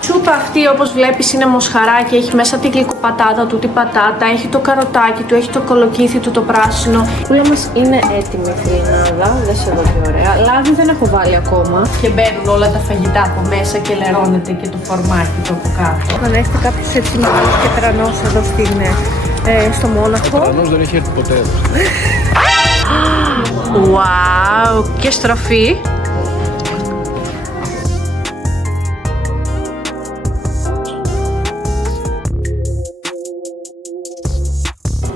Σούπα αυτή, όπως βλέπεις, είναι μοσχαράκι, έχει μέσα την γλυκοπατάτα του, την πατάτα, έχει το καροτάκι του, έχει το κολοκύθι του το πράσινο. Η πούλα μας είναι έτοιμη, φιλινάδα, δες εδώ τι ωραία. Λάδι δεν έχω βάλει ακόμα. Και μπαίνουν όλα τα φαγητά από μέσα και λερώνεται και το φορμάκι το από κάτω. Αν έρθει κάποιος έτσι μεγάλος και τρανός εδώ στο Μόναχο. Ο τρανός δεν έχει έρθει ποτέ. Wow, και στροφή.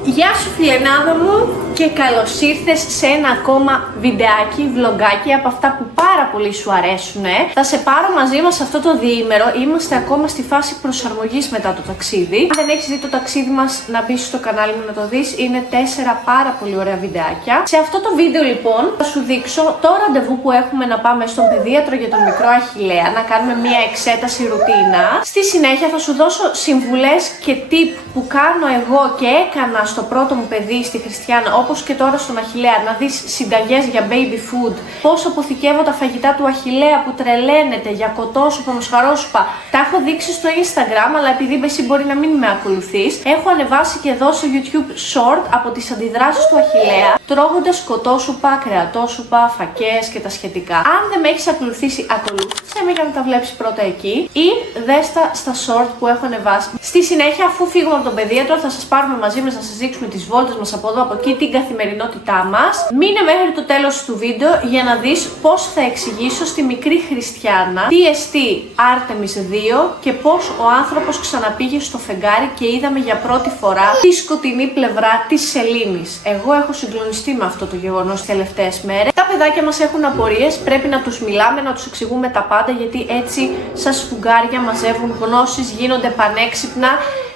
Γεια σου φιλενάδα μου και καλώς ήρθες σε ένα ακόμα βιντεάκι, βλογκάκι από αυτά που πάρα πολύ σου αρέσουν. Θα σε πάρω μαζί μας αυτό το διήμερο, είμαστε ακόμα στη φάση προσαρμογής μετά το ταξίδι. Αν δεν έχεις δει το ταξίδι μας, να μπεις στο κανάλι μου να το δεις, είναι 4 πάρα πολύ ωραία βιντεάκια. Σε αυτό το βίντεο λοιπόν θα σου δείξω το ραντεβού που έχουμε να πάμε στον παιδίατρο για τον μικρό Αχιλλέα, να κάνουμε μια εξέταση ρουτίνα. Στη συνέχεια θα σου δώσω συμβουλές και tip που κάνω εγώ και έκανα στο πρώτο μου παιδί, στη Χριστιανά, όπως και τώρα στον Αχιλλέα, να δεις συνταγές για baby food, πώς αποθηκεύω τα φαγητά του Αχιλλέα που τρελαίνεται, για κοτόσουπα, μοσχαρόσουπα. Τα έχω δείξει στο Instagram, αλλά επειδή εσύ μπορεί να μην με ακολουθείς, έχω ανεβάσει και εδώ στο YouTube short από τις αντιδράσεις του Αχιλλέα, τρώγοντας κοτόσουπα, κρεατόσουπα, φακές και τα σχετικά. Αν δεν με έχεις ακολουθήσει, ακολούθησε με για να τα βλέπεις πρώτα εκεί ή δες τα στα short που έχω ανεβάσει. Στη συνέχεια, αφού φύγουμε από τον παιδίατρο, θα σας πάρουμε μαζί μας να σας δείξουμε τις βόλτες μας από εδώ, από εκεί, την καθημερινότητά μας. Μείνε μέχρι το τέλος του βίντεο για να δεις πώς θα εξηγήσω στη μικρή Χριστιανά τι εστί Άρτεμις 2 και πώς ο άνθρωπος ξαναπήγε στο φεγγάρι και είδαμε για πρώτη φορά τη σκοτεινή πλευρά της σελήνης. Εγώ έχω συγκλονιστεί με αυτό το γεγονός τις τελευταίες μέρες. Τα παιδάκια μας έχουν απορίες, πρέπει να τους μιλάμε, να τους εξηγούμε τα πάντα, γιατί έτσι σαν σφουγγάρια μαζεύουν γνώσεις, γίνονται πανέξυπνα.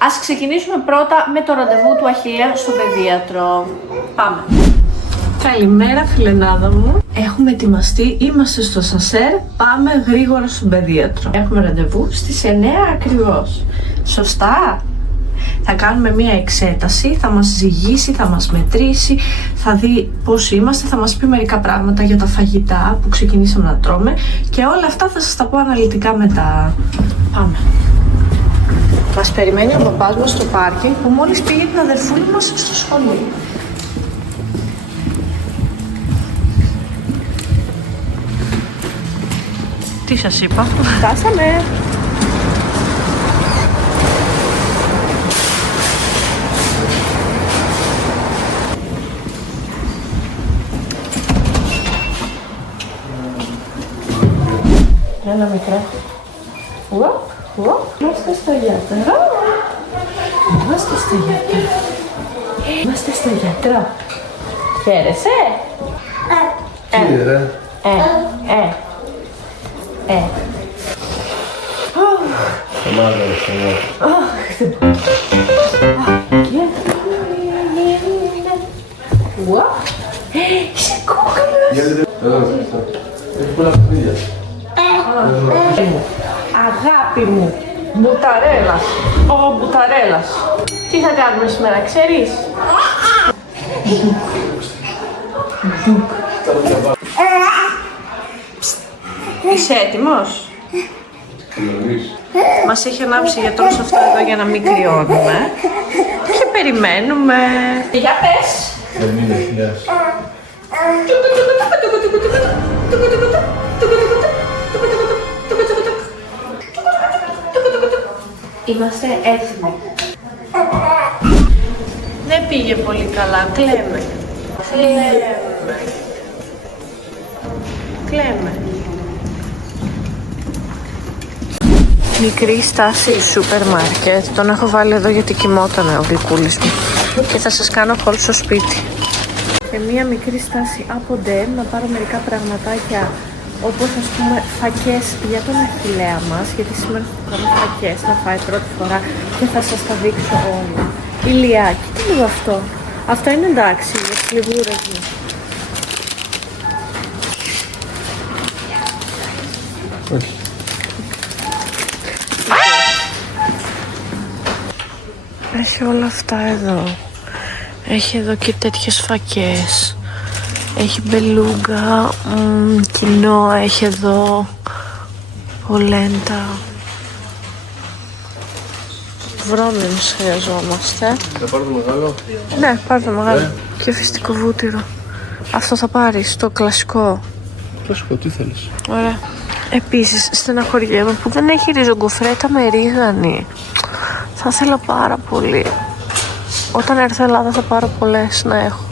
Ας ξεκινήσουμε πρώτα με το ραντεβού του Αχιλλέα στο παιδίατρο. Πάμε. Καλημέρα φιλενάδα μου. Έχουμε ετοιμαστεί, είμαστε στο σασέρ, πάμε γρήγορα στον παιδίατρο. Έχουμε ραντεβού στις 9 ακριβώς. Σωστά? Θα κάνουμε μία εξέταση, θα μας ζυγίσει, θα μας μετρήσει, θα δει πώς είμαστε, θα μας πει μερικά πράγματα για τα φαγητά που ξεκινήσαμε να τρώμε και όλα αυτά θα σας τα πω αναλυτικά μετά. Πάμε. Μας περιμένει ο παπάς μας στο πάρκινγκ που μόλις πήγε την αδερφούλη μας στο σχολείο. Τι σας είπα? Φτάσαμε! Έλα μικρά. Είμαστε στο γιατρό. Είμαστε στο γιατρό. Είμαστε στο γιατρό. Χαίρεσαι? Τι ρε? Σταμάτα, σταμάτα. Είσαι κούκλος. Έχει πολλά παιχνίδια. Αγάπη μου, μπουταρέλας. Ω, μπουταρέλας. Τι θα κάνουμε σήμερα, ξέρεις? Είσαι έτοιμος? Μας έχει ανάψει γιατρός αυτό εδώ για να μην κρυώνουμε. Και περιμένουμε. Για πες! Δεν είναι χιλιάς. Είμαστε έτοιμοι. Δεν πήγε πολύ καλά, κλαίμε. Μικρή στάση σούπερ μάρκετ. Τον έχω βάλει εδώ γιατί κοιμότανε ο γλυκούλης μου. Και θα σας κάνω haul στο σπίτι. Και μία μικρή στάση από DM να πάρω μερικά πραγματάκια, όπως ας πούμε φακές για τον Αχιλλέα μας, γιατί σήμερα θα του κάνω φακές, θα φάει πρώτη φορά και θα σας τα δείξω όλα. Ηλιάκι, τι είναι αυτό? Αυτό είναι εντάξει για τις λιγούρες μου. Όχι. Έχει όλα αυτά εδώ. Έχει εδώ και τέτοιες φακές. Έχει μπελούγκα, κοινό έχει εδώ, πολέντα. Βρώμινους χρειαζόμαστε. Θα πάρω το μεγάλο. Ναι, πάρε το μεγάλο. Και φυστικό βούτυρο. Αυτό θα πάρεις, το κλασικό. Κλασικό, τι θέλεις? Ωραία. Επίσης, στεναχωριέμαι που δεν έχει ριζογκοφρέτα με ρίγανη. Θα ήθελα πάρα πολύ. Όταν έρθω Ελλάδα θα πάρω πολλές να έχω.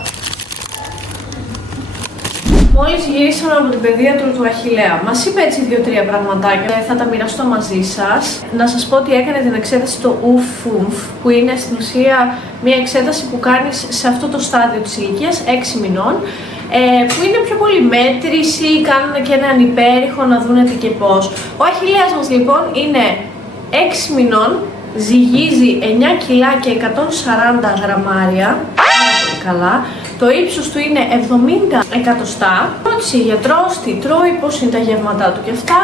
Μόλις γυρίσαμε από την παιδίατρο του Αχιλλέα, μας είπε έτσι 2-3 πραγματάκια. Θα τα μοιραστώ μαζί σας. Να σας πω ότι έκανε την εξέταση το UFUMF, που είναι στην ουσία μια εξέταση που κάνεις σε αυτό το στάδιο της ηλικίας, 6 μηνών, που είναι πιο πολύ μέτρηση, κάνουν και έναν υπέρηχο να δούνε τι και πώς. Ο Αχιλλέας μας λοιπόν είναι 6 μηνών, ζυγίζει 9 κιλά και 140 γραμμάρια, πάρα πολύ καλά. Το ύψος του είναι 70 εκατοστά. Ρώτησε γιατρός τι τρώει, πώς είναι τα γεύματά του και αυτά.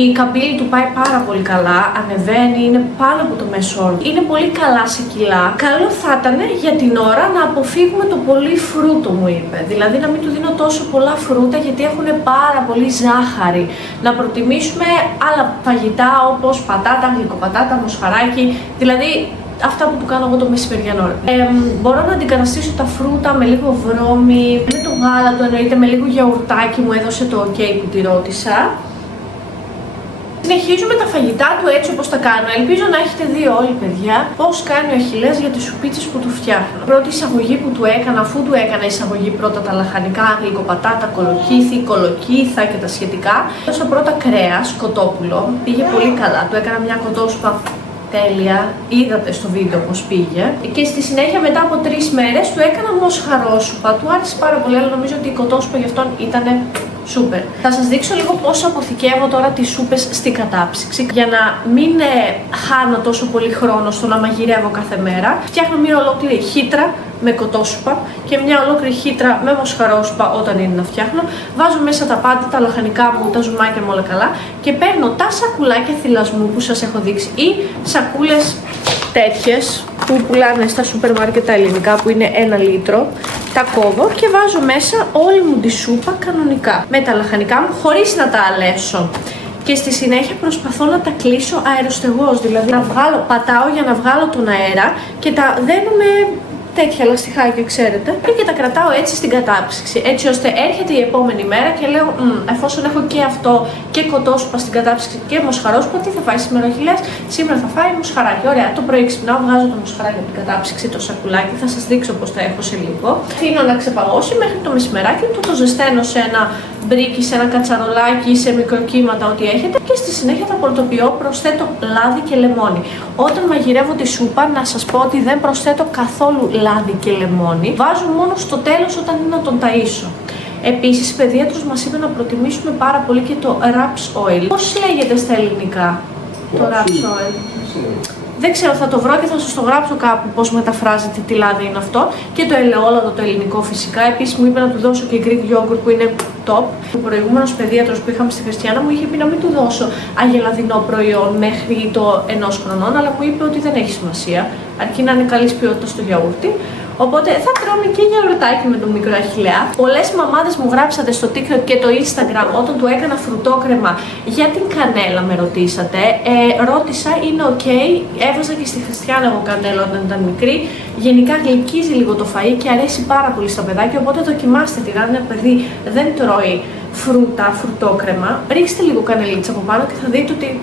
Η καμπύλη του πάει πάρα πολύ καλά, ανεβαίνει, είναι πάνω από το μέσο όρο. Είναι πολύ καλά σε κιλά. Καλό θα ήταν για την ώρα να αποφύγουμε το πολύ φρούτο, μου είπε. Δηλαδή να μην του δίνω τόσο πολλά φρούτα γιατί έχουν πάρα πολύ ζάχαρη. Να προτιμήσουμε άλλα φαγητά όπως πατάτα, γλυκοπατάτα, μοσχαράκι. Δηλαδή αυτά που του κάνω εγώ το μεσημεριανό. Μπορώ να αντικαταστήσω τα φρούτα με λίγο βρώμη, με το γάλα του εννοείται, με λίγο γιαουρτάκι, μου έδωσε το ok που τη ρώτησα. Συνεχίζουμε τα φαγητά του έτσι όπως τα κάνω. Ελπίζω να έχετε δει όλοι, παιδιά, πώς κάνει ο Αχιλλέας για τις σουπίτσες που του φτιάχνω. Πρώτη εισαγωγή που του έκανα, αφού του έκανα εισαγωγή πρώτα τα λαχανικά, γλυκοπατάτα, κολοκύθι, κολοκύθα και τα σχετικά. Έδωσα πρώτα κρέας, κοτόπουλο, πήγε πολύ καλά. Του έκανα μια κοτόσουπα τέλεια, είδατε στο βίντεο πως πήγε. Και στη συνέχεια μετά από 3 μέρες του έκανα μοσχαρόσουπα. Του άρεσε πάρα πολύ, αλλά νομίζω ότι η κοτόσουπα γι' αυτόν ήταν σούπερ. Θα σας δείξω λίγο πώς αποθηκεύω τώρα τις σούπες στην κατάψυξη για να μην χάνω τόσο πολύ χρόνο στο να μαγειρεύω κάθε μέρα. Φτιάχνω μια ολόκληρη χύτρα με κοτόσουπα και μια ολόκληρη χύτρα με μοσχαρόσουπα όταν είναι να φτιάχνω. Βάζω μέσα τα πάντα, τα λαχανικά μου, τα ζουμάκια μου όλα καλά και παίρνω τα σακουλάκια θυλασμού που σας έχω δείξει ή σακούλες τέτοιες που πουλάνε στα σούπερ μάρκετ τα ελληνικά που είναι 1 λίτρο. Τα κόβω και βάζω μέσα όλη μου τη σούπα κανονικά με τα λαχανικά μου χωρίς να τα αλέσω. Και στη συνέχεια προσπαθώ να τα κλείσω αεροστεγώς, δηλαδή να πατάω για να βγάλω τον αέρα και τα δένω με τέτοια λαστιχάκια, ξέρετε, και τα κρατάω έτσι στην κατάψυξη. Έτσι ώστε έρχεται η επόμενη μέρα και λέω, εφόσον έχω και αυτό και κοτόσουπα στην κατάψυξη και μοσχαρόσουπα, τι θα φάει σήμερα ο Αχιλλέας? Σήμερα θα φάει μοσχαράκι. Ωραία, το πρωί ξυπνάω, βγάζω το μοσχαράκι από την κατάψυξη, το σακουλάκι, θα σας δείξω πώς τα έχω σε λίγο. Αφήνω να ξεπαγώσει μέχρι το μεσημεράκι, το ζεσταίνω σε ένα μπρίκι, σε ένα κατσαρολάκι, σε μικροκύματα, ό,τι έχετε και στη συνέχεια τα πορτοπιώ, προσθέτω λάδι και λεμόνι. Όταν μαγειρεύω τη σούπα, να σας πω ότι δεν προσθέτω καθόλου λάδι και λεμόνι, βάζω μόνο στο τέλος όταν είναι να τον ταΐσω. Επίσης, η παιδίατρος μας είπε να προτιμήσουμε πάρα πολύ και το raps oil. Πώς λέγεται στα ελληνικά το raps oil? Δεν ξέρω, θα το βρω και θα σας το γράψω κάπου πώς μεταφράζεται, τι λάδι είναι αυτό. Και το ελαιόλαδο, το ελληνικό φυσικά. Επίσης μου είπε να του δώσω και Greek yogurt που είναι top. Ο προηγούμενος παιδίατρος που είχαμε στη Χριστιανά μου είχε πει να μην του δώσω αγελαδινό προϊόν μέχρι το 1 χρονών, αλλά μου είπε ότι δεν έχει σημασία, αρκεί να είναι καλής ποιότητας το γιαούρτι. Οπότε θα τρώμε και γιαουρτάκι με τον μικρό Αχιλλέα. Πολλές μαμάδες μου γράψατε στο TikTok και το Instagram όταν του έκανα φρουτόκρεμα για την κανέλα, με ρωτήσατε. Ρώτησα, είναι ok. Έβαζα και στη Χριστιανά εγώ κανέλα όταν ήταν μικρή. Γενικά γλυκίζει λίγο το φαΐ και αρέσει πάρα πολύ στα παιδάκια. Οπότε δοκιμάστε την. Αν ένα παιδί δεν τρώει φρούτα, φρουτόκρεμα, ρίξτε λίγο κανελίτσα από πάνω και θα δείτε ότι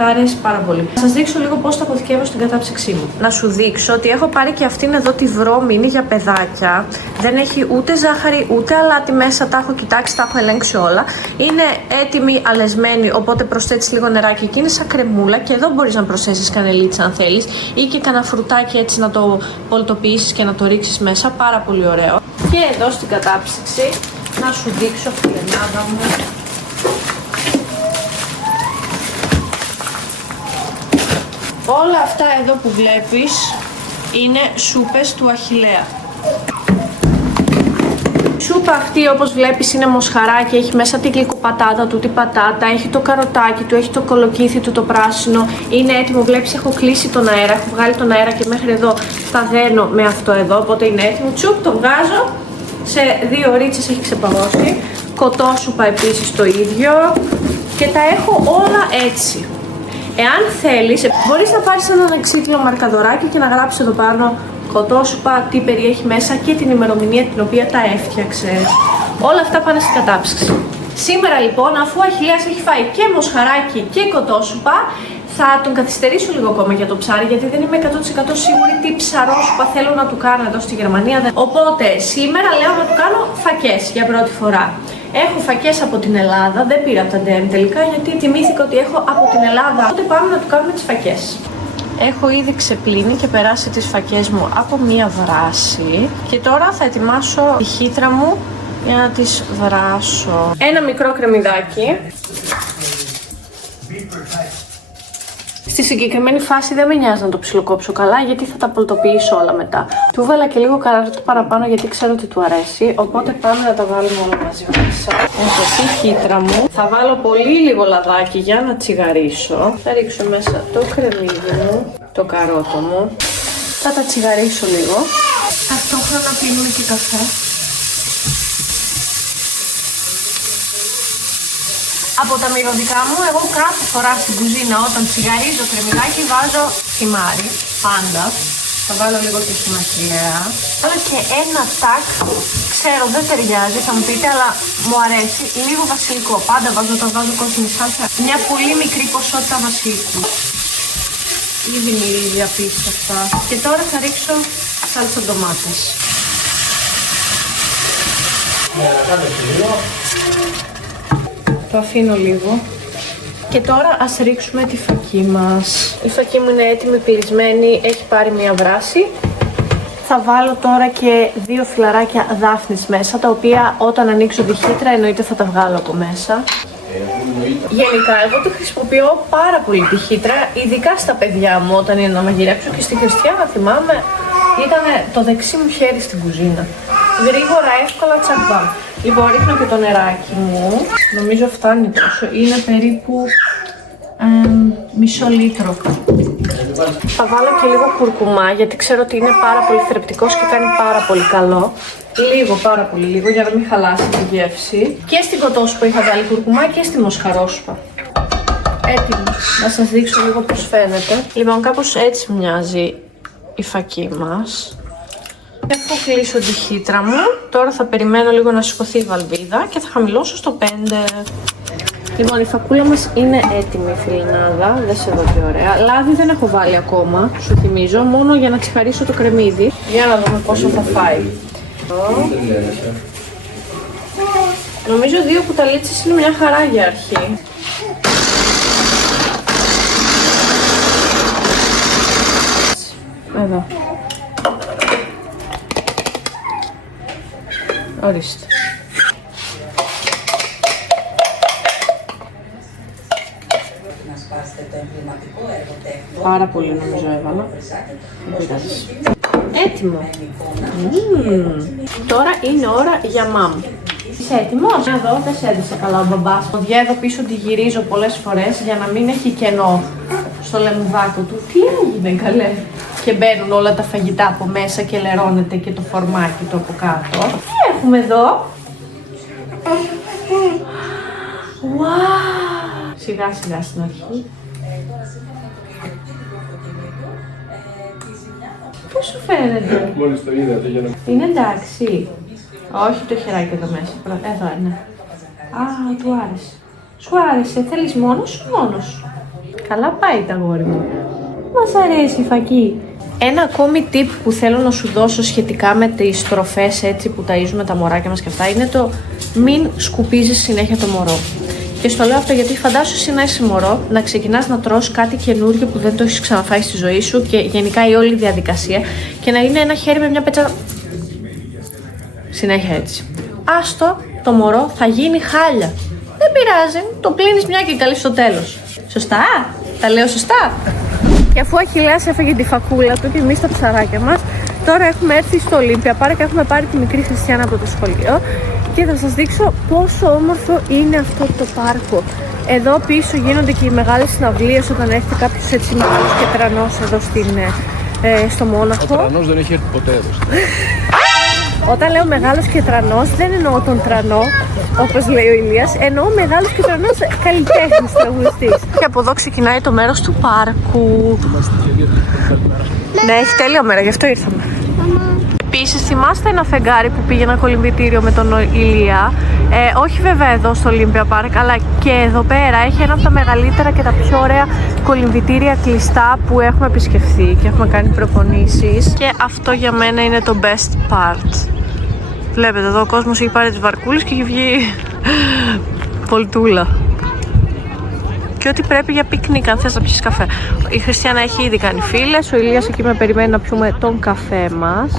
θα αρέσει πάρα πολύ. Θα σας δείξω λίγο πώς τα αποθηκεύω στην κατάψυξή μου. Να σου δείξω ότι έχω πάρει και αυτήν εδώ τη βρώμη, είναι για παιδάκια. Δεν έχει ούτε ζάχαρη ούτε αλάτι μέσα, τα έχω κοιτάξει, τα έχω ελέγξει όλα. Είναι έτοιμη, αλεσμένη, οπότε προσθέτεις λίγο νεράκι και είναι σαν κρεμούλα. Και εδώ μπορείς να προσθέσεις κανελίτσα αν θέλεις ή και κανένα φρουτάκι έτσι να το πολτοποιήσεις και να το ρίξεις μέσα. Πάρα πολύ ωραίο. Και εδώ στην κατάψυξη να σου δείξω την Ελλάδα μου. Όλα αυτά εδώ που βλέπεις είναι σούπες του Αχιλλέα. Η σούπα αυτή όπως βλέπεις είναι μοσχαράκι, έχει μέσα τη γλυκοπατάτα του, την πατάτα, έχει το καροτάκι του, έχει το κολοκύθι του το πράσινο. Είναι έτοιμο, βλέπεις έχω κλείσει τον αέρα, έχω βγάλει τον αέρα και μέχρι εδώ τα δένω με αυτό εδώ, οπότε είναι έτοιμο. Τσουπ, το βγάζω. Σε 2 ωρίτσες έχει ξεπαγώσει. Κοτόσουπα επίσης το ίδιο. Και τα έχω όλα έτσι. Εάν θέλεις, μπορείς να πάρεις έναν εξίτλο μαρκαδοράκι και να γράψεις εδώ πάνω κοτόσουπα, τι περιέχει μέσα και την ημερομηνία την οποία τα έφτιαξες. Όλα αυτά πάνε στην κατάψυξη. Σήμερα λοιπόν, αφού ο Αχιλλέας έχει φάει και μοσχαράκι και κοτόσουπα, θα τον καθυστερήσω λίγο ακόμα για το ψάρι, γιατί δεν είμαι 100% σίγουρη τι ψαρόσουπα θέλω να του κάνω εδώ στη Γερμανία. Οπότε σήμερα λέω να του κάνω φακές για πρώτη φορά. Έχω φακές από την Ελλάδα, δεν πήρα από τα DM τελικά, γιατί θυμήθηκα ότι έχω από την Ελλάδα. Οπότε πάμε να του κάνουμε τις φακές. Έχω ήδη ξεπλύνει και περάσει τις φακές μου από μία βράση και τώρα θα ετοιμάσω τη χύτρα μου για να τις βράσω. Ένα μικρό κρεμμυδάκι. Στη συγκεκριμένη φάση δεν με νοιάζει να το ψιλοκόψω καλά, γιατί θα τα πολτοποιήσω όλα μετά. Του βάλα και λίγο καρότο παραπάνω γιατί ξέρω ότι του αρέσει, οπότε πάμε να τα βάλουμε όλα μαζί μέσα. Έχω τη χύτρα μου. Θα βάλω πολύ λίγο λαδάκι για να τσιγαρίσω. Θα ρίξω μέσα το κρεμμύδι μου, το καρότο μου. Θα τα τσιγαρίσω λίγο. Ταυτόχρονα πίνουμε και καφέ. Από τα μυρωδικά μου, εγώ κάθε φορά στην κουζίνα όταν τσιγαρίζω κρεμμυδάκι βάζω θυμάρι, πάντα. Θα βάλω λίγο και στο μακριέα. Αλλά και ένα τάκ, ξέρω δεν ταιριάζει, θα μου πείτε, αλλά μου αρέσει, λίγο βασιλικό. Πάντα βάζω όταν βάζω κόκκινη σάλτσα, μια πολύ μικρή ποσότητα βασιλικού. Ήδη μυρίζει απίστευτα. Και τώρα θα ρίξω σάλτσα ντομάτας. Το αφήνω λίγο. Και τώρα ας ρίξουμε τη φακή μας. Η φακή μου είναι έτοιμη, πυρισμένη, έχει πάρει μία βράση. Θα βάλω τώρα και 2 φιλαράκια δάφνης μέσα, τα οποία όταν ανοίξω τη χύτρα εννοείται θα τα βγάλω από μέσα. Γενικά, εγώ τη χρησιμοποιώ πάρα πολύ τη χύτρα, ειδικά στα παιδιά μου όταν είναι να μαγειρέψω, και στη Χριστιάνα θυμάμαι ήταν το δεξί μου χέρι στην κουζίνα. Γρήγορα, εύκολα, τσακμπά. Λοιπόν, ρίχνω και το νεράκι μου. Νομίζω φτάνει τόσο. Είναι περίπου μισό λίτρο. Θα βάλω και λίγο κουρκουμά, γιατί ξέρω ότι είναι πάρα πολύ θρεπτικός και κάνει πάρα πολύ καλό. Λίγο, πάρα πολύ λίγο, για να μην χαλάσει τη γεύση. Και στην κοτόσουπα είχα βάλει κουρκουμά και στη μοσχαρόσουπα. Έτοιμο. Να σας δείξω λίγο πώς φαίνεται. Λοιπόν, κάπως έτσι μοιάζει η φακή μας. Έχω κλείσω τη χύτρα μου. Τώρα θα περιμένω λίγο να σηκωθεί η βαλβίδα και θα χαμηλώσω στο 5. Λοιπόν, η φακούλα μας είναι έτοιμη, φιλενάδα. Δες εδώ τι ωραία. Λάδι δεν έχω βάλει ακόμα, σου θυμίζω, μόνο για να τσιγαρίσω το κρεμμύδι. Για να δούμε πόσο θα φάει. Νομίζω 2 κουταλίτσες είναι μια χαρά για αρχή. Εδώ. Ορίστε. Πάρα πολύ νομίζω έβαλα. Έτοιμο. Τώρα είναι ώρα για μαμ. Είσαι έτοιμος? Εδώ δεν σε έδισε καλά ο μπαμπάς. Το διά εδώ πίσω τη γυρίζω πολλές φορές για να μην έχει κενό στο λεμουδάκο του. Τι έγινε καλέ? Και μπαίνουν όλα τα φαγητά από μέσα και λερώνεται και το φορμάκι του από κάτω. Τι έχουμε εδώ? Wow. Σιγά σιγά στην αρχή. Πώς σου φαίνεται? Μόλις το είδα, το γίνω. Είναι εντάξει? Όχι το χεράκι εδώ μέσα. Εδώ είναι. Α, του άρεσε. Σου άρεσε? Θέλεις μόνος σου? Μόνος σου. Καλά πάει τα αγόρι μου. Μας αρέσει η φακή. Ένα ακόμη tip που θέλω να σου δώσω σχετικά με τις τροφές έτσι που ταΐζουμε τα μωράκια μας και αυτά είναι το μην σκουπίζεις συνέχεια το μωρό. Και στο λέω αυτό γιατί φαντάσου εσύ να είσαι μωρό, να ξεκινάς να τρως κάτι καινούργιο που δεν το έχεις ξαναφάει στη ζωή σου και γενικά η όλη διαδικασία και να είναι ένα χέρι με μια πέτσα. Συνέχεια έτσι. Άστο, το μωρό θα γίνει χάλια. Δεν πειράζει, το πλύνεις μια και καλή στο τέλος. Σωστά? Τα λέω σωστά? Και αφού ο Αχιλλέας έφαγε τη φακούλα του και εμείς τα ψαράκια μας, τώρα έχουμε έρθει στο Ολύμπια Πάρκ και έχουμε πάρει τη μικρή Χριστιάνα από το σχολείο και θα σας δείξω πόσο όμορφο είναι αυτό το πάρκο. Εδώ πίσω γίνονται και οι μεγάλες συναυλίες όταν έρθει κάποιος έτσι μεγάλος και τρανός εδώ στο Μόναχο. Ο τρανός δεν έχει έρθει ποτέ εδώ. Όταν λέω μεγάλος και τρανός, δεν εννοώ τον τρανό, όπως λέει ο Ηλίας, εννοώ μεγάλος και τρανός καλλιτέχνης τραγουδιστής. Και από εδώ ξεκινάει το μέρος του πάρκου. Ναι, έχει τέλεια μέρα, γι' αυτό ήρθαμε. Επίσης, θυμάστε ένα φεγγάρι που πήγε ένα κολυμβητήριο με τον Ηλία? Όχι βέβαια εδώ στο Olympia Park, αλλά και εδώ πέρα έχει ένα από τα μεγαλύτερα και τα πιο ωραία κολυμβητήρια κλειστά που έχουμε επισκεφθεί και έχουμε κάνει προπονήσεις. Και αυτό για μένα είναι το best part. Βλέπετε εδώ ο κόσμος έχει πάρει τις βαρκούλες και έχει βγει πολτούλα. Και ό,τι πρέπει για πικνίκ, αν θες να πιεις καφέ. Η Χριστιανά έχει ήδη κάνει φίλες, ο Ηλίας εκεί με περιμένει να πιούμε τον καφέ μας.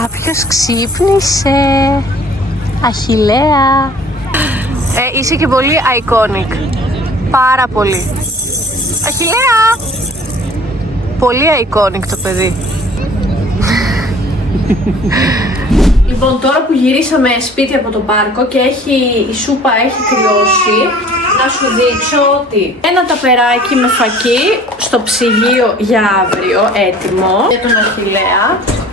Κάποιος ξύπνησε. Αχιλλέα. Είσαι και πολύ iconic. Πάρα πολύ. Αχιλλέα. Πολύ iconic το παιδί. Λοιπόν, τώρα που γυρίσαμε σπίτι από το πάρκο και η σούπα έχει κρυώσει, να σου δείξω ότι ένα ταπεράκι με φακί στο ψυγείο για αύριο, έτοιμο για τον Αχιλλέα,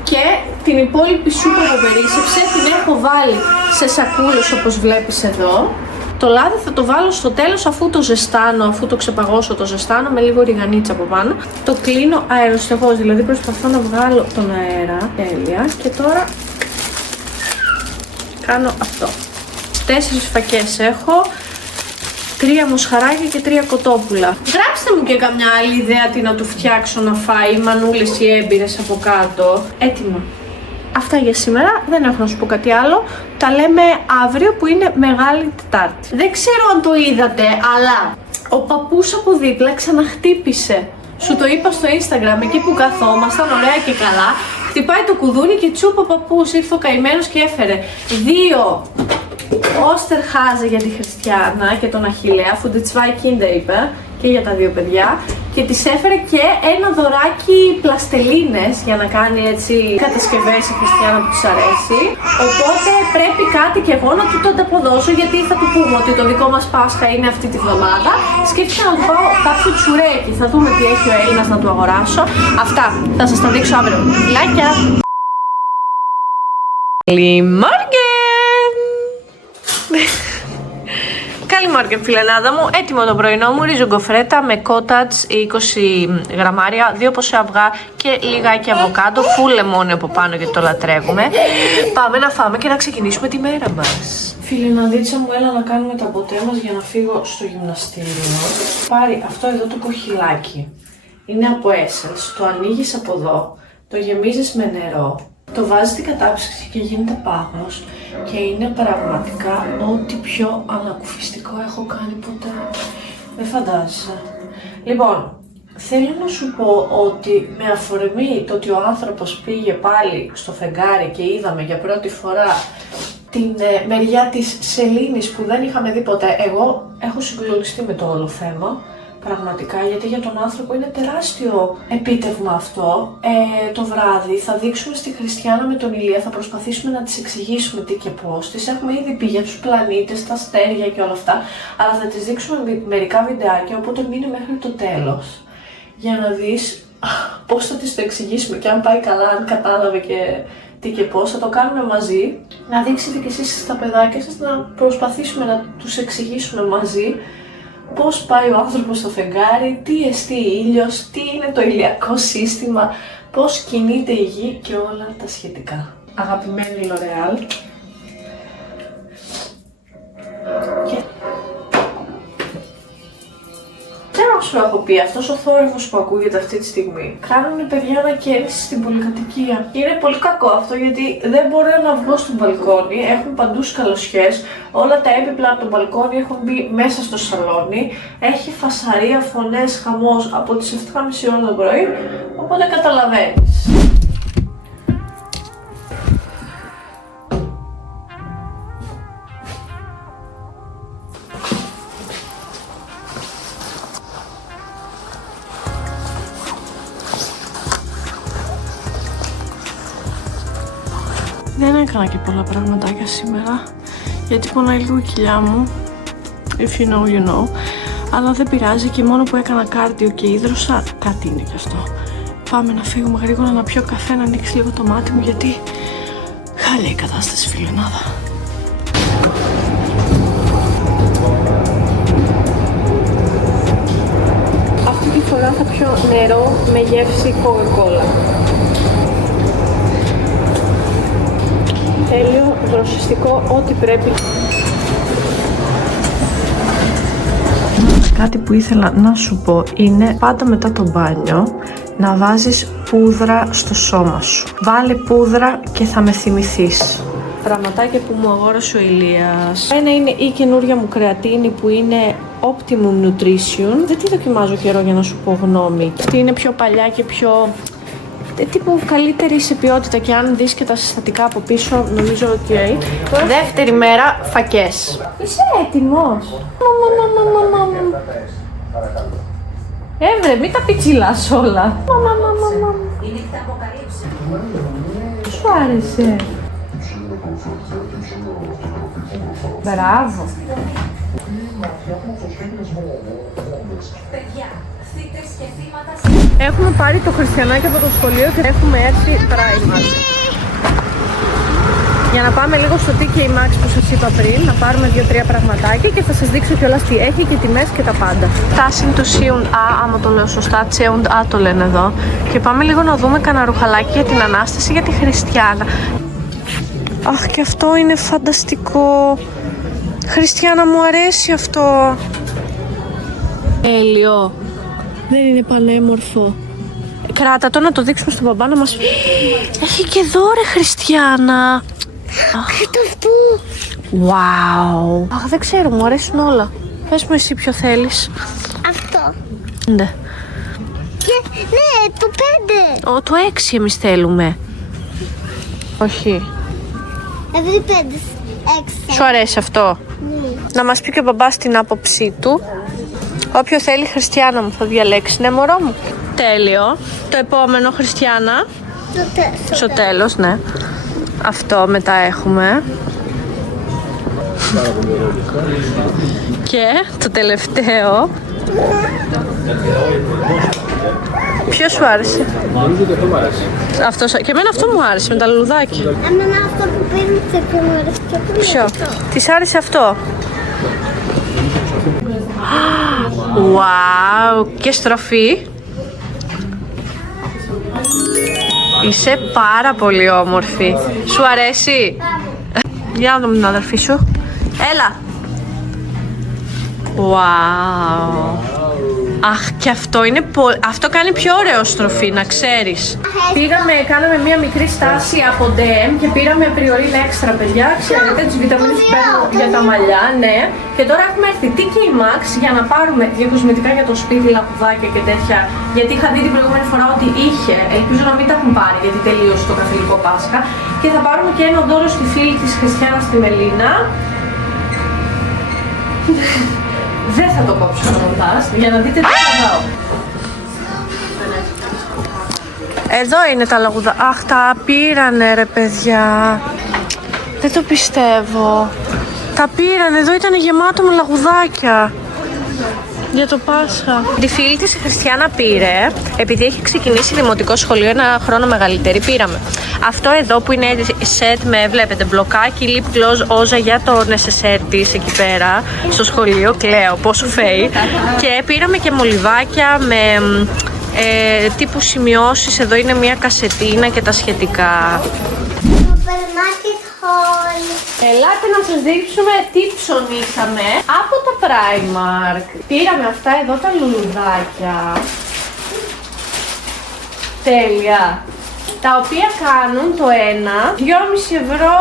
και την υπόλοιπη σούπα που περίσσεψε την έχω βάλει σε σακούλες όπως βλέπεις εδώ. Το λάδι θα το βάλω στο τέλος αφού το ζεστάνω, αφού το ξεπαγώσω το ζεστάνω με λίγο ριγανίτσα από πάνω. Το κλείνω αεροστεγώς, δηλαδή προσπαθώ να βγάλω τον αέρα. Τέλεια. Και τώρα κάνω αυτό. 4 φακές έχω, 3 μοσχαράκια και 3 κοτόπουλα. Γράψτε μου και καμιά άλλη ιδέα τι να του φτιάξω να φάει, μανούλες ή έμπειρες από κάτω. Έτοιμα. Αυτά για σήμερα, δεν έχω να σου πω κάτι άλλο. Τα λέμε αύριο που είναι Μεγάλη Τετάρτη. Δεν ξέρω αν το είδατε, αλλά ο παππούς από δίπλα ξαναχτύπησε. Σου το είπα στο Instagram, εκεί που καθόμασταν, ωραία και καλά. Χτυπάει το κουδούνι και τσούπα ο παππούς, ήρθε ο καημένος και έφερε 2 Osterhase για τη Χριστιανά και τον Αχιλλέα, αφού die zwei Kinder είπε, και για τα 2 παιδιά. Και της έφερε και ένα δωράκι πλαστελίνες για να κάνει έτσι κατασκευές η Χριστιανά που της αρέσει. Οπότε πρέπει κάτι και εγώ να του το ανταποδώσω, γιατί θα του πούμε ότι το δικό μας Πάσχα είναι αυτή τη βδομάδα. Σκέφτηκα να του πάω κάποιο τσουρέκι, θα δούμε τι έχει ο Έλληνας να του αγοράσω. Αυτά, θα σας τα δείξω αύριο. Φιλάκια! Καλημέρα φιλενάδα μου, έτοιμο το πρωινό μου, ρύζο γκοφρέτα με cottage 20 γραμμάρια, 2 ποσέ αυγά και λιγάκι αβοκάντο, full λεμόνι από πάνω γιατί το λατρεύουμε. Πάμε να φάμε και να ξεκινήσουμε τη μέρα μας. Φιλεναδίτσα μου, έλα να κάνουμε τα ποτέ μας για να φύγω στο γυμναστήριο. Πάρει αυτό εδώ το κοχυλάκι, είναι από Essence, το ανοίγεις από εδώ, το γεμίζεις με νερό. Το βάζει στην κατάψυξη και γίνεται πάγος και είναι πραγματικά ό,τι πιο ανακουφιστικό έχω κάνει ποτέ. Δεν φαντάζεσαι. Λοιπόν, θέλω να σου πω ότι με αφορμή το ότι ο άνθρωπος πήγε πάλι στο φεγγάρι και είδαμε για πρώτη φορά την μεριά της σελήνης που δεν είχαμε δει ποτέ, εγώ έχω συγκλονιστεί με το όλο θέμα. Πραγματικά, γιατί για τον άνθρωπο είναι τεράστιο επίτευγμα αυτό. Το βράδυ θα δείξουμε στη Χριστιανά με τον Ηλία, θα προσπαθήσουμε να της εξηγήσουμε τι και πώς. Της έχουμε ήδη πει για τους πλανήτες, τα αστέρια και όλα αυτά, αλλά θα της δείξουμε μερικά βιντεάκια, οπότε μείνε μέχρι το τέλος για να δεις πώς θα της το εξηγήσουμε και αν πάει καλά, αν κατάλαβε και τι και πώς, θα το κάνουμε μαζί. Να δείξετε κι εσείς στα παιδάκια σας, να προσπαθήσουμε να τους εξηγήσουμε μαζί πώς πάει ο άνθρωπος στο φεγγάρι, τι εστί ήλιος, τι είναι το ηλιακό σύστημα, πώς κινείται η γη και όλα τα σχετικά. Αγαπημένη L'Oréal. Δεν σου έχω πει, αυτός ο θόρυβος που ακούγεται αυτή τη στιγμή κάνουν παιδιά ανακαίνιση στην πολυκατοικία. Είναι πολύ κακό αυτό γιατί δεν μπορώ να βγω στο μπαλκόνι, έχουν παντού σκαλωσιές, όλα τα έπιπλα από το μπαλκόνι έχουν μπει μέσα στο σαλόνι, έχει φασαρία, φωνές, χαμός από τις 7.30 ώρα το πρωί, οπότε καταλαβαίνεις. Δεν έκανα και πολλά πραγματάκια σήμερα, γιατί πονάει λίγο η κοιλιά μου, if you know, you know, αλλά δεν πειράζει και μόνο που έκανα κάρντιο και ίδρωσα, κάτι είναι κι αυτό. Πάμε να φύγουμε γρήγορα, να πιω καφέ, να ανοίξει λίγο το μάτι μου, γιατί χάλια η κατάσταση, φιλενάδα. Αυτή τη φορά θα πιω νερό με γεύση Coca-Cola. Τέλειο, δροσιστικό, ό,τι πρέπει. Κάτι που ήθελα να σου πω είναι πάντα μετά το μπάνιο να βάζεις πούδρα στο σώμα σου. Βάλε πούδρα και θα με θυμηθείς. Πραγματάκια που μου αγόρασε ο Ηλίας. Ένα είναι η καινούρια μου κρεατίνη που είναι Optimum Nutrition. Δεν τη δοκιμάζω καιρό για να σου πω γνώμη. Αυτή είναι πιο παλιά και πιο... τύπου καλύτερη σε ποιότητα και αν δεις και τα συστατικά από πίσω νομίζω ότι Δεύτερη μέρα φακές. Είσαι έτοιμος? Έβρε, μην τα πιτσιλάς όλα. Σου άρεσε? Μπράβο. Έχουμε πάρει το Χριστιανάκι από το σχολείο και έχουμε έρθει Primark. Για να πάμε λίγο στο TK Maxx που σας είπα πριν, να πάρουμε 2-3 πραγματάκια και θα σας δείξω κιόλας τι έχει και τιμές και τα πάντα. Φτάσιν του Σιουν Α, άμα το λέω σωστά, Τσεουντ Α το λένε εδώ. Και πάμε λίγο να δούμε κανένα ρουχαλάκι για την Ανάσταση, για τη Χριστιάνα. Αχ, και αυτό είναι φανταστικό. Χριστιάνα, μου αρέσει αυτό. Έλιο. Δεν είναι πανέμορφο? Κράτα το να το δείξουμε στον μπαμπά να μας... Έχει και εδώ ρε Χριστιάνα. Κοίτα αυτό. Wow. Αχ, δεν ξέρω, μου αρέσουν όλα. Πες μου εσύ ποιο θέλεις. Αυτό. Ναι. Και, ναι, το 5. Το 6 εμείς θέλουμε. Όχι. Every 5. 6. Σου αρέσει αυτό? Να μας πει και ο μπαμπάς την άποψή του. Όποιο θέλει Χριστιάνα μου θα διαλέξει, ναι μωρό μου. Τέλειο. Το επόμενο Χριστιάνα. Στο τέλος, ναι. Αυτό μετά έχουμε. Και το τελευταίο. Ποιο σου άρεσε? Αυτός, και εμένα αυτό μου άρεσε με τα λουλουδάκια. Εμένα αυτό που πήρε και μου άρεσε. Ποιο? Της άρεσε αυτό? Wow, και στροφή. Είσαι πάρα πολύ όμορφη. Σου αρέσει? Για να δούμε την αδερφή σου. Έλα. Wow. Αχ, και αυτό είναι αυτό κάνει πιο ωραίο στροφή, να ξέρεις. Κάναμε μία μικρή στάση από DM και πήραμε Priorin Extra, παιδιά. Ξέρετε, τις βιταμίνες που παίρνω για τα μαλλιά, ναι. Και τώρα έχουμε έρθει TK Maxx για να πάρουμε κοσμητικά για το σπίτι, λαπουδάκια και τέτοια. Γιατί είχα δει την προηγούμενη φορά ότι είχε, ελπίζω να μην τα έχουν πάρει γιατί τελείωσε το καθολικό Πάσχα. Και θα πάρουμε και ένα δώρο στη φίλη της Χριστιάνα, στη Μελίνα. Δεν θα το κόψω στο μοντάζ, για να δείτε τι θα δάω. Εδώ είναι τα λαγουδά. Αχ, τα πήρανε ρε παιδιά. Δεν το πιστεύω. Τα πήρανε, εδώ ήταν γεμάτο με λαγουδάκια. Για το Πάσχα. Τη φίλη της η Χριστιανά πήρε, επειδή έχει ξεκινήσει δημοτικό σχολείο ένα χρόνο μεγαλύτερη, πήραμε αυτό εδώ που είναι σετ με, βλέπετε, μπλοκάκι, lip gloss, όζα για το necessaire της εκεί πέρα στο σχολείο, κλαίω, πόσο φαίει. Και πήραμε και μολυβάκια με τύπου σημειώσεις, εδώ είναι μια κασετίνα και τα σχετικά. Ελάτε να σας δείξουμε τι ψωνίσαμε από το Primark. Πήραμε αυτά εδώ τα λουλουδάκια. Τέλεια. Τα οποία κάνουν το ένα 2,5 ευρώ,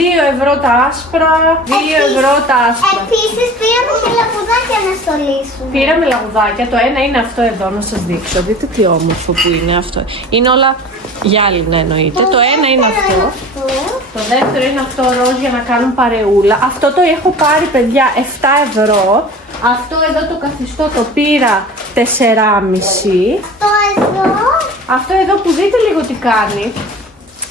2 ευρώ τα άσπρα, 2 ευρώ τα άσπρα. Επίσης πήραμε και λαγουδάκια να στολίσουμε. Πήραμε λαγουδάκια, το ένα είναι αυτό εδώ, να σας δείξω. Δείτε τι όμορφο που είναι αυτό. Είναι όλα γυάλινα εννοείται. Το ένα είναι αυτό. Το δεύτερο είναι αυτό ροζ για να κάνουν παρεούλα. Αυτό το έχω πάρει, παιδιά, 7 ευρώ. Αυτό εδώ το καθιστό το πήρα 4,5. Αυτό εδώ που δείτε λίγο τι κάνει.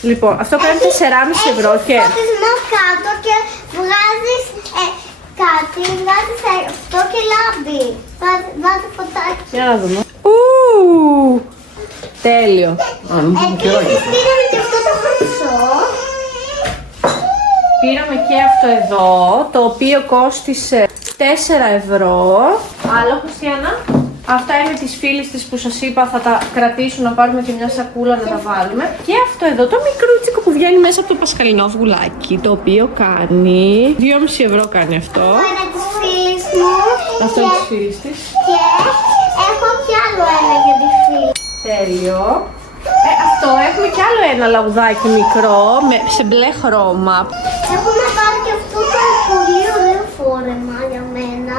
Λοιπόν, αυτό κάνει 4,5 ευρώ και... Έχεις φωτισμό κάτω και βγάζεις κάτι, βγάζεις αυτό και λάμπει. Βάζει φωτάκι. Για να δούμε. Τέλειο. Επίσης πήραμε και αυτό το χρυσό. Πήραμε και αυτό εδώ, το οποίο κόστισε 4 ευρώ. Άλλο, Χριστιανά. Αυτά είναι της φίλης της που σας είπα, θα τα κρατήσουν να πάρουμε και μια σακούλα να τα βάλουμε. Και αυτό εδώ το μικρούτσικο που βγαίνει μέσα από το πασχαλινό αυγουλάκι, το οποίο κάνει 2,5 ευρώ κάνει αυτό. Αυτό είναι της φίλης μου. Αυτό είναι της φίλης της. Και έχω κι άλλο ένα για τη φίλη. Τέλειο. Αυτό έχουμε κι άλλο ένα λαγουδάκι μικρό σε μπλε χρώμα. Έχουμε πάρει και αυτό το πολύ ωραίο φόρεμα για μένα.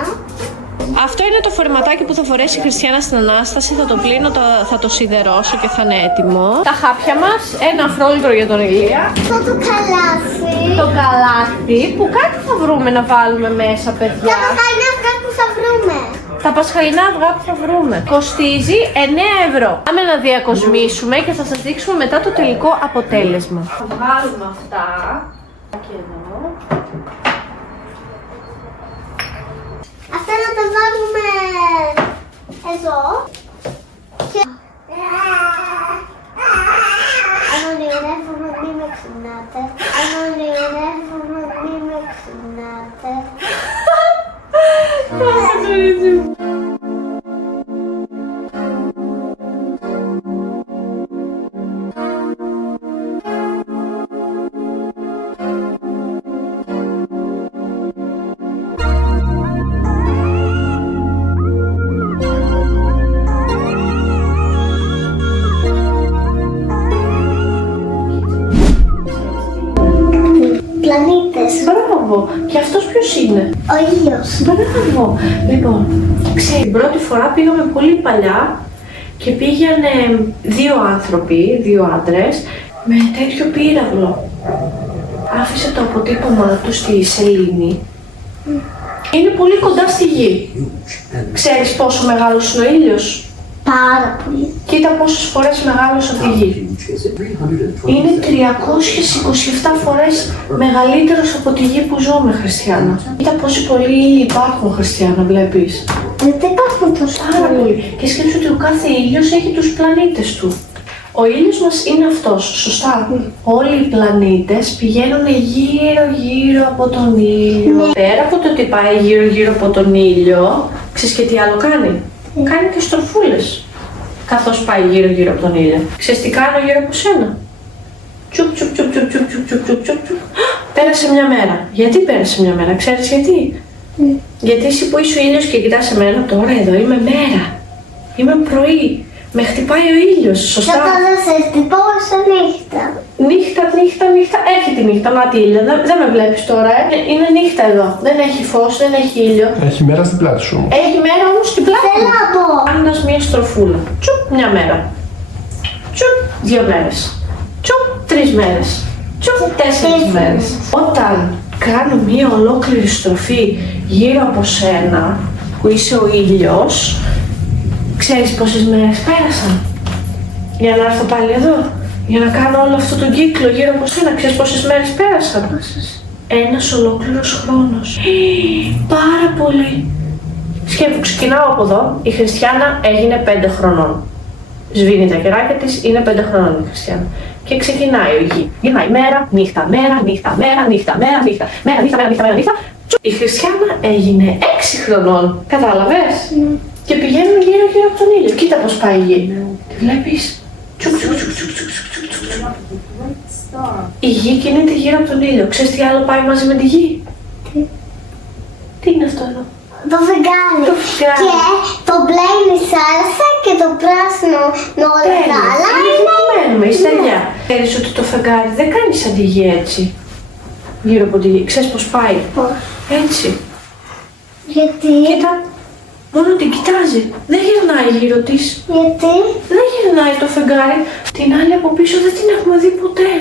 Αυτό είναι το φορεματάκι που θα φορέσει η Χριστιανά στην Ανάσταση. Θα το πλύνω, θα το σιδερώσω και θα είναι έτοιμο. Τα χάπια μας, ένα αφρόλυτρο για τον Ηλία. Αυτό το καλάθι. Το καλάθι που κάτι θα βρούμε να βάλουμε μέσα, παιδιά. Τα πασχαλινά αυγά που θα βρούμε. Τα πασχαλινά αυγά που θα βρούμε. Κοστίζει 9 ευρώ. Πάμε να διακοσμήσουμε και θα σας δείξουμε μετά το τελικό αποτέλεσμα. Θα βγάλουμε αυτά. Και εδώ. Αυτά να τα βάλουμε εδώ. Και... Αν ονειρεύομαι μη με ξυπνάτε. Αν ονειρεύομαι μη με ξυπνάτε. Πλανήτες. Μπράβο! Και αυτός ποιος είναι? Ο ήλιος. Μπράβο! Λοιπόν, ξέρεις, την πρώτη φορά πήγαμε πολύ παλιά και πήγανε 2 άνθρωποι, 2 άντρες, με τέτοιο πύραυλο. Άφησε το αποτύπωμά του στη σελήνη. Είναι πολύ κοντά στη γη. Ξέρεις πόσο μεγάλος είναι ο ήλιος? Πάρα πολύ. Κοίτα πόσες φορές μεγάλος από τη γη. Είναι 327 φορές μεγαλύτερος από τη γη που ζούμε, Χριστιανά. Κοίτα πόσοι πολλοί ήλιοι υπάρχουν, Χριστιανά, βλέπεις. Δεν υπάρχουν τόσο Πάρα πολύ. Και σκέψου ότι ο κάθε ήλιος έχει τους πλανήτες του. Ο ήλιος μας είναι αυτός, σωστά. Όλοι οι πλανήτες πηγαίνουν γύρω-γύρω από τον ήλιο. Πέρα από το ότι πάει γύρω-γύρω από τον ήλιο, ξέρεις και τι άλλο κάνει? Κάνει και στροφούλες καθώς πάει γύρω-γύρω από τον ήλιο. Ξέρεις τι κάνω γύρω από σένα? Τσουπ τσουπ τσουπ τσουπ τσουπ τσουπ τσουπ τσουπ τσουπ. Πέρασε μια μέρα. Γιατί πέρασε μια μέρα, ξέρεις γιατί? Γιατί εσύ που είσαι ο ήλιος και κοιτάς εμένα, τώρα εδώ είμαι μέρα. Είμαι πρωί. Με χτυπάει ο ήλιος, σωστά. Και όταν σε χτυπάω σε νύχτα. Νύχτα. Έχει τη νύχτα, μα τι ήλιο. Δεν με βλέπεις τώρα, Είναι νύχτα εδώ. Δεν έχει φως, δεν έχει ήλιο. Έχει μέρα στην πλάτη σου όμως. Έχει μέρα όμως στην πλάτη. Θέλω να πω. Κάνοντας μια στροφούλα. Τσουπ, μια μέρα. Τσουπ, 2 μέρες. Τσουπ, 3 μέρες. Τσουπ, 4 μέρες. Όταν κάνω μια ολόκληρη στροφή γύρω από σένα, που είσαι ο ήλιος, ξέρεις πόσες μέρες πέρασαν για να έρθω πάλι εδώ, για να κάνω όλο αυτό τον κύκλο γύρω από σένα? Ξέρεις πόσες μέρες πέρασαν? Ένας ολόκληρος χρόνος. Πάρα πολύ. Σκέφτομαι, ξεκινάω από εδώ, η Χριστιάνα έγινε 5 χρονών. Σβήνει τα κεράκια της, είναι 5 χρονών η Χριστιάνα. Και ξεκινάει η γη. Γυρνάει μέρα, νύχτα, μέρα, νύχτα, μέρα, νύχτα, μέρα, νύχτα, μέρα, νύχτα, μέρα, νύχτα, μέρα, νύχτα. Η Χριστιάνα έγινε 6 χρονών. Κατάλαβες? Και πηγαίνουν γύρω-γύρω από τον ήλιο. Κοίτα πώς πάει η γη. Τη βλέπεις? Τσουκ, τσουκ, τσουκ, τσουκ, τσουκ, τσουκ, τσουκ. Η γη κινείται γύρω από τον ήλιο. Ξέρεις τι άλλο πάει μαζί με τη γη? Τι είναι αυτό εδώ? Το φεγγάρι. Και το μπλε είναι η σάλσα και το πράσινο με όλα τα άλλα είναι η στεριά. Ξέρεις ότι το φεγγάρι δεν κάνει σαν τη γη έτσι. Γύρω από τη γη. Ξέρεις πώς πάει? Έτσι. Γιατί? Κοίτα, μόνο την κοιτάζει. Δεν γυρνάει γύρω της. Γιατί? Δεν γυρνάει το φεγγάρι. Την άλλη από πίσω δεν την έχουμε δει ποτέ.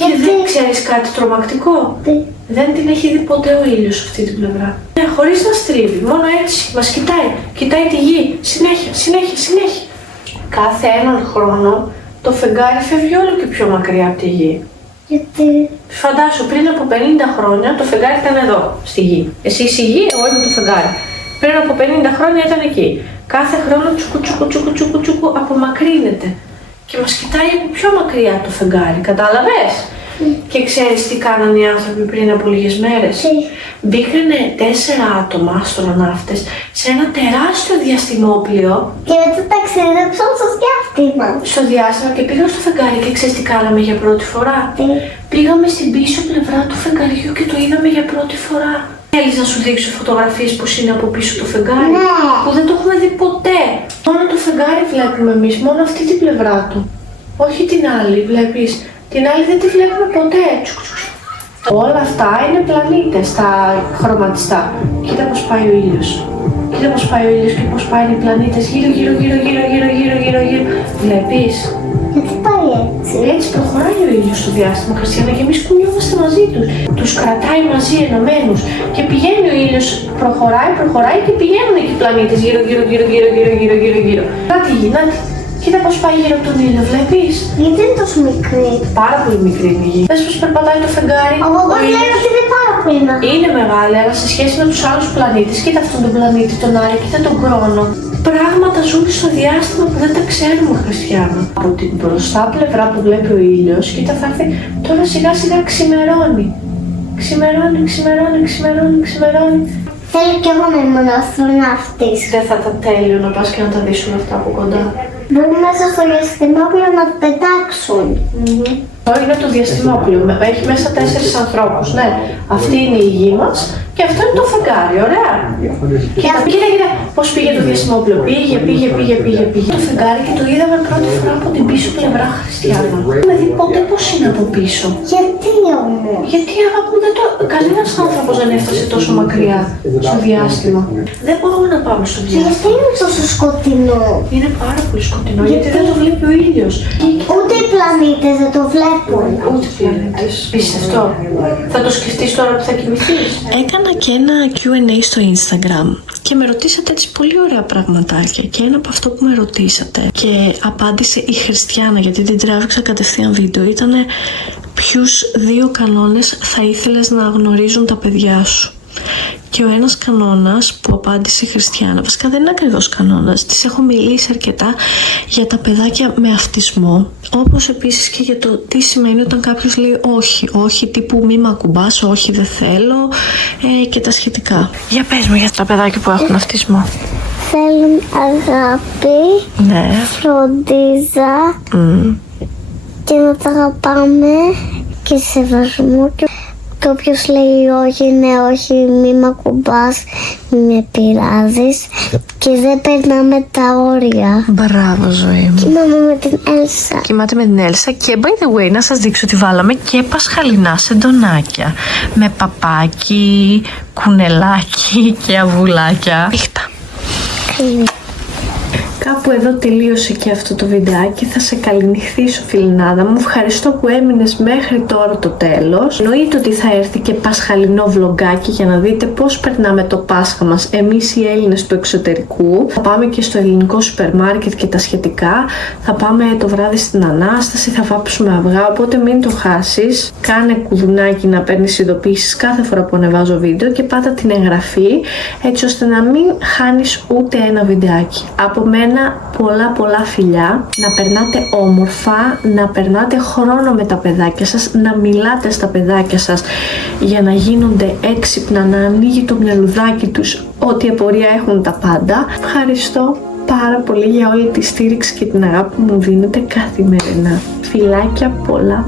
Και δεν ξέρεις κάτι τρομακτικό? Τι? Δεν την έχει δει ποτέ ο ήλιος αυτή την πλευρά. Χωρίς να στρίβει, μόνο έτσι. Μας κοιτάει. Κοιτάει τη γη. Συνέχεια, συνέχεια, συνέχεια. Κάθε έναν χρόνο το φεγγάρι φεύγει όλο και πιο μακριά από τη γη. Γιατί? Φαντάσου, πριν από 50 χρόνια το φεγγάρι ήταν εδώ, στη γη. Εσύ είσαι η γη, εγώ είμαι το φεγγάρι. Πριν από 50 χρόνια ήταν εκεί. Κάθε χρόνο τσουκου τσουκου τσουκου τσουκου τσουκου απομακρύνεται. Και μας κοιτάει από πιο μακριά το φεγγάρι, κατάλαβες? Και ξέρεις τι κάνανε οι άνθρωποι πριν από λίγες μέρες? Μπήκανε 4 άτομα, αστροναύτες, σε ένα τεράστιο διαστημόπλιο. Και μετά ταξίδεψαν στο διάστημα. Στο διάστημα και πήγαν στο φεγγάρι και ξέρεις τι κάναμε για πρώτη φορά? Πήγαμε στην πίσω πλευρά του φεγγαριού και το είδαμε για πρώτη φορά. Θέλεις να σου δείξω φωτογραφίες που είναι από πίσω το φεγγάρι? Ναι. Που δεν το έχουμε δει ποτέ. Μόνο το φεγγάρι βλέπουμε εμείς, μόνο αυτή την πλευρά του. Όχι την άλλη, βλέπεις? Την άλλη δεν τη βλέπουμε ποτέ. Όλα αυτά είναι πλανήτες, τα χρωματιστά. Κοίτα πώς πάει ο ήλιος. Κοίτα πώς πάει ο ήλιος και πώς πάνε οι πλανήτες γύρω, γύρω, γύρω, γύρω, γύρω, γύρω, γύρω, γύρω. Βλέπεις? Γιατί πάει έτσι? Έτσι προχωράει ο ήλιος στο διάστημα, Χριστιανά, και εμείς κουνιόμαστε μαζί τους. Τους κρατάει μαζί ενωμένους. Και πηγαίνει ο ήλιος, προχωράει, προχωράει και πηγαίνουν εκεί οι πλανήτες γύρω, γύρω, γύρω, γύρω, γύρω, γύρω, γύρω, γύρω. Να τη γη, να τη. Κοίτα πώς πάει γύρω από τον ήλιο, βλέπεις? Γιατί είναι τόσο μικρή? Πάρα πολύ μικρή είναι η γη. Δες πώς περπατάει το φεγγάρι. Εγώ λέω ότι είναι πάρα πολύ μεγάλη. Είναι μεγάλη, αλλά σε σχέση με τους άλλους πλανήτες, κοίτα αυτόν τον πλανήτη, τον άλλο, κοίτα τον χρόνο. Πράγματα ζουν στο διάστημα που δεν τα ξέρουμε, Χριστιανά. Από την μπροστά πλευρά που βλέπει ο ήλιος, κοίτα θα έρθει, τώρα σιγά σιγά ξημερώνει. Ξημερώνει, ξημερώνει, ξημερώνει, ξημερώνει. Θέλω κι εγώ να ήμουν αστροναύτης. Δεν θα ήταν τέλειο να πας και να τα δεις όλα αυτά από κοντά? Μπορούν μέσα στο διαστημόπλαιο να πετάξουν. Αυτό είναι το διαστημόπλαιο. Έχει μέσα 4 ανθρώπους. Ναι, αυτή είναι η γη μας και αυτό είναι το φεγγάρι. Ωραία. Κοίτα πώς πήγε το διαστημόπλαιο. Πήγε το φεγγάρι και το είδαμε πρώτη φορά από την πίσω πλευρά, Χριστιανά. Δεν έχουμε δει ποτέ πώς είναι από πίσω. Γιατί όμως? Γιατί αγαπώ, κανένας άνθρωπος δεν έφτασε τόσο μακριά στο διάστημα. Δεν μπορούμε να πάμε στο διάστημα. Γιατί είναι τόσο σκοτεινό? Είναι πάρα πολύ σκοτεινό γιατί δεν το βλέπει ο ήλιος. Ούτε οι πλανήτες δεν το βλέπουν. Ούτε οι πλανήτες. Πίστευτο. Θα το σκεφτείς τώρα που θα κοιμηθείς? Έκανα και ένα Q&A στο Instagram και με ρωτήσατε έτσι πολύ ωραία πραγματάκια, και ένα από αυτό που με ρωτήσατε και απάντησε η Χριστιάνα, γιατί την τράβηξα κατευθείαν βίντεο, ήταν ποιους 2 κανόνες θα ήθελες να γνωρίζουν τα παιδιά σου. Και ο ένας κανόνας που απάντησε η Χριστιάνα, βασικά δεν είναι ακριβώς κανόνας, της έχω μιλήσει αρκετά για τα παιδάκια με αυτισμό, όπως επίσης και για το τι σημαίνει όταν κάποιος λέει όχι, όχι τύπου μη με ακουμπάς, όχι δεν θέλω και τα σχετικά. Για πες μου για τα παιδάκια που έχουν αυτισμό. Θέλουν αγάπη, Ναι. φροντίζα και να τα αγαπάμε και σεβασμό. Και όποιος λέει όχι, ναι, όχι, μη με ακουμπάς, μη με πειράζεις και δεν περνάμε τα όρια. Μπράβο, ζωή μου. Κοιμάμαι με την Έλσα. Κοιμάται με την Έλσα και by the way να σας δείξω ότι βάλαμε και πασχαλινά σεντονάκια με παπάκι, κουνελάκι και αβουλάκια. Νύχτα. Κάπου εδώ τελείωσε και αυτό το βιντεάκι. Θα σε καληνυχθήσω, φιλινάδα μου. Ευχαριστώ που έμεινες μέχρι τώρα το τέλος. Εννοείται ότι θα έρθει και πασχαλινό βλογκάκι για να δείτε πώς περνάμε το Πάσχα μας εμείς οι Έλληνες του εξωτερικού. Θα πάμε και στο ελληνικό σούπερ μάρκετ και τα σχετικά. Θα πάμε το βράδυ στην Ανάσταση, θα βάψουμε αυγά, οπότε μην το χάσεις. Κάνε κουδουνάκι να παίρνεις ειδοποιήσεις κάθε φορά που ανεβάζω βίντεο και πάτα την εγγραφή, έτσι ώστε να μην χάνεις ούτε ένα βιντεάκι. Από μένα πολλά φιλιά, να περνάτε όμορφα, να περνάτε χρόνο με τα παιδάκια σας, να μιλάτε στα παιδάκια σας για να γίνονται έξυπνα, να ανοίγει το μυαλουδάκι τους, ό,τι απορία έχουν τα πάντα. Ευχαριστώ πάρα πολύ για όλη τη στήριξη και την αγάπη που μου δίνετε καθημερινά. Φιλάκια πολλά.